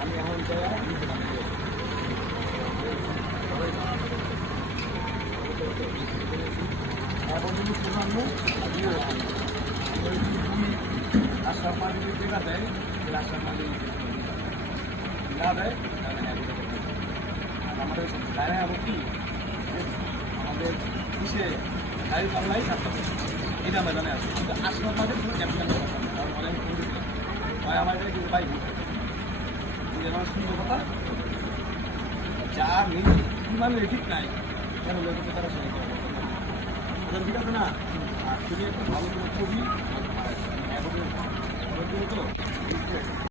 আমি এখন এখন যদি রাস্তার মাঝে যদি দেখা দেয় রাস্তার মাঝে না দেয় তাহলে আমাদের গায়ে আবার কি আমাদের কিসে গাড়ির মামলাই থাকতে হবে এটা ময়দানে আছে কিন্তু আসলাম মাঝে কোনো ক্যাম্পেন কারণ অনেক হয় আমার এটা কিন্তু বাইক আমার সুন্দর কথা যা নেই মানে ঠিক নাই কেন লোক তারা সবাই ঠিক আছে না আর তুমি একটা ভালো ছবি